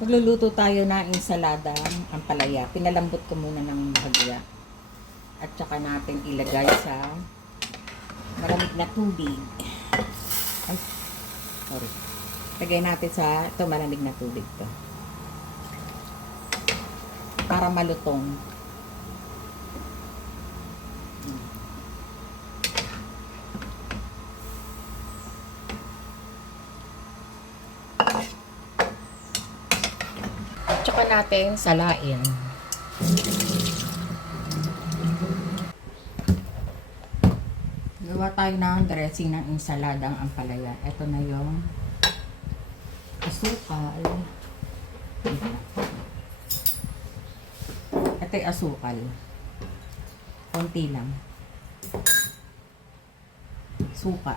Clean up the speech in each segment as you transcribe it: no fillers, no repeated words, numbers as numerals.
Magluluto tayo ng ensaladang ampalaya. Pinalambot ko muna ng bahagya. At saka natin ilagay sa malamig na tubig. Ay, sorry. Lagay natin sa ito malamig na tubig to. Para malutong. Tsaka natin salain. Gawa tayo ng dressing ng ensaladang ampalaya. Ito na yung asukal. Ito yung asukal. Konti lang. Suka.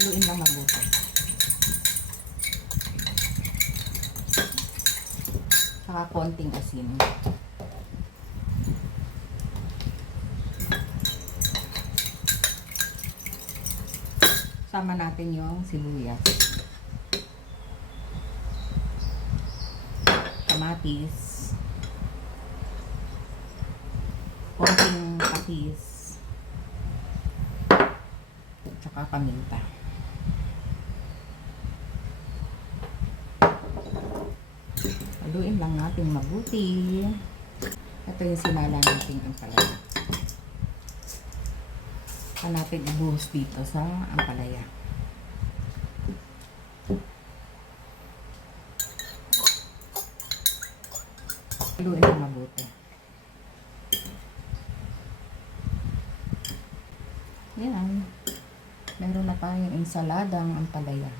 Haluin lang mabuti. Saka konting asin. Sama natin yung sibuyas. Kamatis. Konting patis. Saka paminta. Haluin lang natin mabuti. Ito yung sinala natin ampalaya. Saka natin ibuhos dito sa ampalaya. Haluin lang mabuti. Yan. Meron na tayong ensaladang ampalaya.